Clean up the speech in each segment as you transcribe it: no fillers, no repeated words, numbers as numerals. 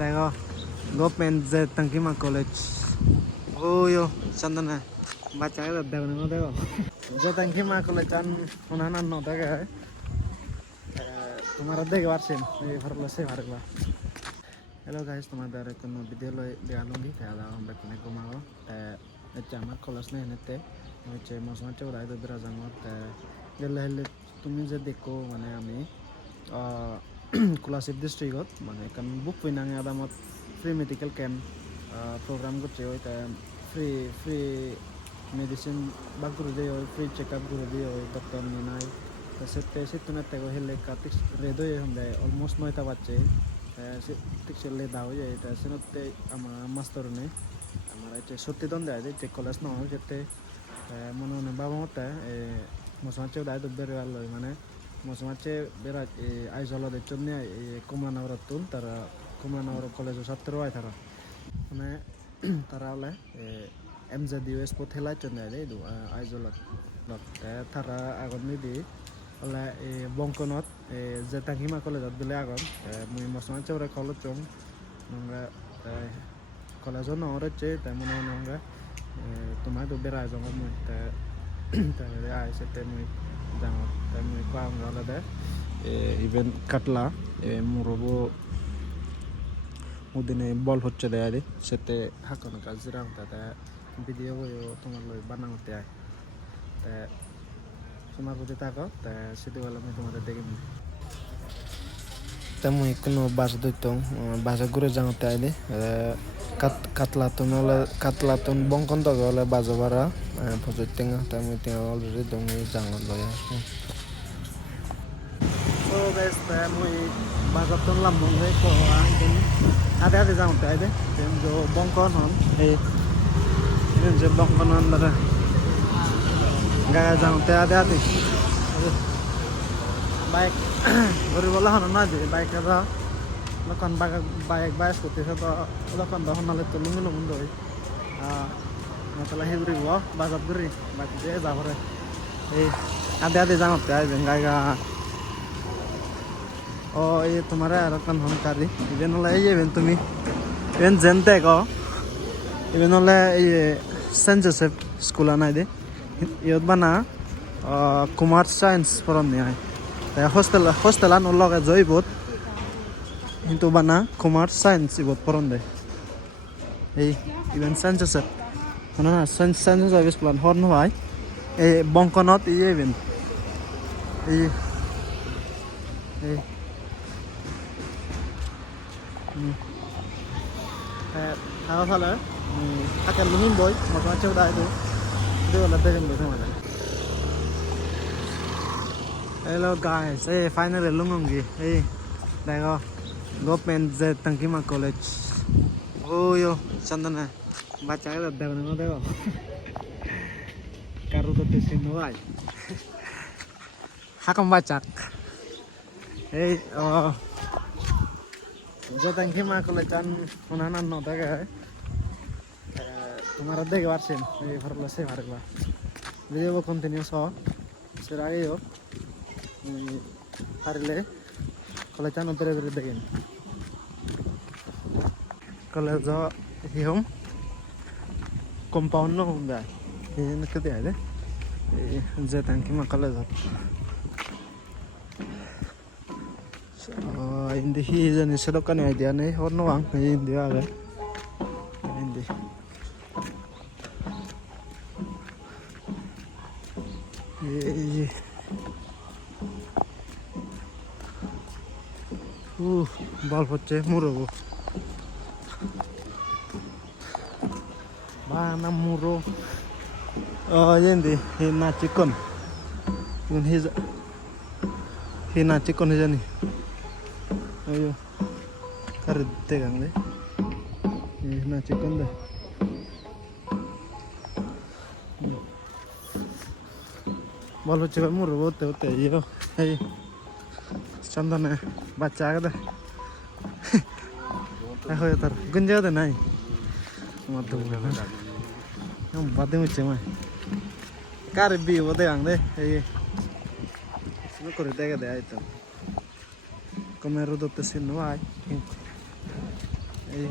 দেখো গভর্নমেন্ট যে তঙ্কিমা কলেজ ওয়ো চন্দনা বাচ্চাকে দেখো না দেখো যে তঙ্কিমা কলেজ আন ওনানা ন দেখে তোমার দেখে পারছেন এই ভারলা সে ভারলা হ্যালো গাইস তোমাদের কোনো বিদ্যালয় দেয়ালুঙ্গি তাহলে আমরা কিনে ঘুমাবো হচ্ছে আমার কলেজ নেই এনেতে হচ্ছে মশলা চৌড়াই দুধরা জামত গেলে হলে তুমি যে দেখো মানে আমি কোলাশিপ ডিস্ট্রিক্টত মানে কারণ বুক ফিনাঙে আদামত ফ্রি মেডিকেল ক্যাম্প প্রোগ্রাম করছে ওইটা ফ্রি ফ্রি মেডিসিন বা করে দিয়ে ওই ফ্রি চেক আপ করে দিয়ে ওই ডক্টর নিয়ে নাই সেতে সেতুনের থেকে হেলে কাতিক রেড হয়ে হলে অলমোস্ট 9টা বাচ্চে টিকসেলে দাও যায় এটা সেনতে আমার মাস্টার নেই আমার এটা সত্যি দন দেয় যে কলেজ ন যেতে মনে মনে বাবা মতে মশমাছে দায় বের ভালো মানে মশমাছে বেড়া আইজলাদের জন্য কমলানগর তুল তারা কমলানগর কলেজের ছাত্র হয় তারা মানে তারা হলে MZUS পথেলার জন্য আইজলত তারা আগত নিদি হলে বংকনত যে তাঙ্কিমা কলেজত দিলে আগত মুই মশমাছে ওরা কলেজ চং নোংরা কলেজও নহরছে তাই মনে হয় নোংরা তোমার তো বেড়াই যাবো মুই তাহলে আইসে মুই যাবো তাই মুই কাম আলাদা ইভেন কাটলা মুরবো মুদিনে বল হচ্ছে দেয় সেতে হাঁকানো কাজ রাম তাতে ভিডিও তোমার লই বানাতে আয় তা তোমার প্রতি থাকো তা সেটি বলে আমি তোমাদের দেখে নিই তা মুই কোনো বাস ধরতাম বাসে ঘুরে যাওয়াতে আইলে কাতলাতুন বংকন তবে হলে বাজো ভাড়া ফজর টেঙা তাই মুই টেঙা অলরেডি দম জাঙত লয় ও গাইস তা মুই বাজার তুললাম মনে কো আইদিন আদে আদে যাওয়াতে আইলে যে বংকন হন এই যে বংকন হন দাদা গায়ে যাওয়াতে আদে আদে বাইক গরিবলা হন না যে বাইক যা লখন বাইক বাইস করতেছে তো লখন তখন নালে তো লুঙ্গি লুঙ্গি দই মতলা হেগুড়ি বাজার গুড়ি বাকি যে যাবরে এই আদে আদে যাওয়াতে আইবেন গায়গা ও এই তোমার আর কান হন কারি ইভেন হলে এই ইভেন তুমি ইভেন জেনতে গো ইভেন হলে এই সেন্ট জোসেফ স্কুল আনাই দে ইয়ত বানা কুমার সায়েন্স পড়ন নিয়ে হোস্টেল আন লগে জয়বোধ কিন্তু বানা কুমার সায়েন্স ইবোধ পড়ন দে এই ইভেন সেন্ট জোসেফ না সেন্ট জোসেফ স্কুল হর নয় এই বংকনত ইভেন এই এই খাওয়া ভালো আকার লুহিন বই মশলা চেউদা itu wala দেখেন বই তোমার hello guys finally lungongi দেখো গভর্নমেন্ট যে তঙ্কিমা কলেজ ওয়ো চন্দনা বাচ্চাকে দেখো না দেখো কারো তো চিহ্ন ভাই হাকম বাচ্চাক এই যে তঙ্কিমা কলেজ আন ওনানা ন দেখে তোমার দেখে পারছেন এই ভারলা সে ভারলা ভিডিও কন্টিনিউ সহ সের আগেও পারলে কলেজ আন বেড়ে বেড়ে দেখেন কলেজ হিম কম্পাউন্ড ন হুম দেয় এই কেটে আয় যে তঙ্কিমা college hindi hiyan sa dokan ay diyan horno ang hindi aga hindi bal hocche muro bana muro hindi hina chicken yun hina chicken hijani ayo karite gang deh na chicken deh bolu chicken muru bote bote yo hey chandana bacha agada hoy tar gunja de nai matu हम बातें मुझे मैं car भी वो दे आंगे ये इसमें कर देगा दे आये तो कमेरो तो तस्वीर नवाई এই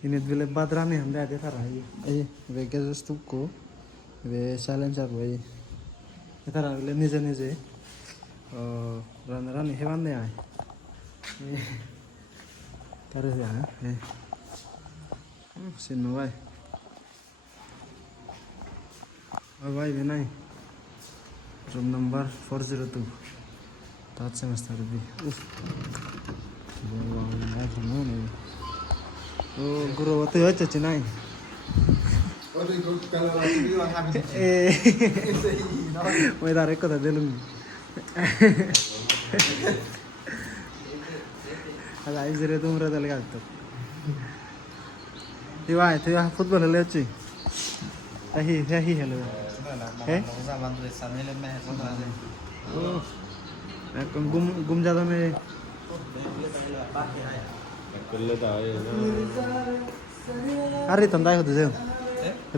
ini dulu baterai nih anda ada taruh ini vega stuko ve silencer boy itu taruh dulu nije run hewan deh ay taruh ya sini boy boy benai room number 402 third semester B oh guru waktu itu aja cenai mau tarik kota dulu ada izin itu mereka lihat tuh itu ya football lihat sih tahi hello oh gum jada में return होते जाऊ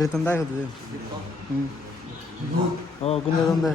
return होते जाऊ हो गुंजा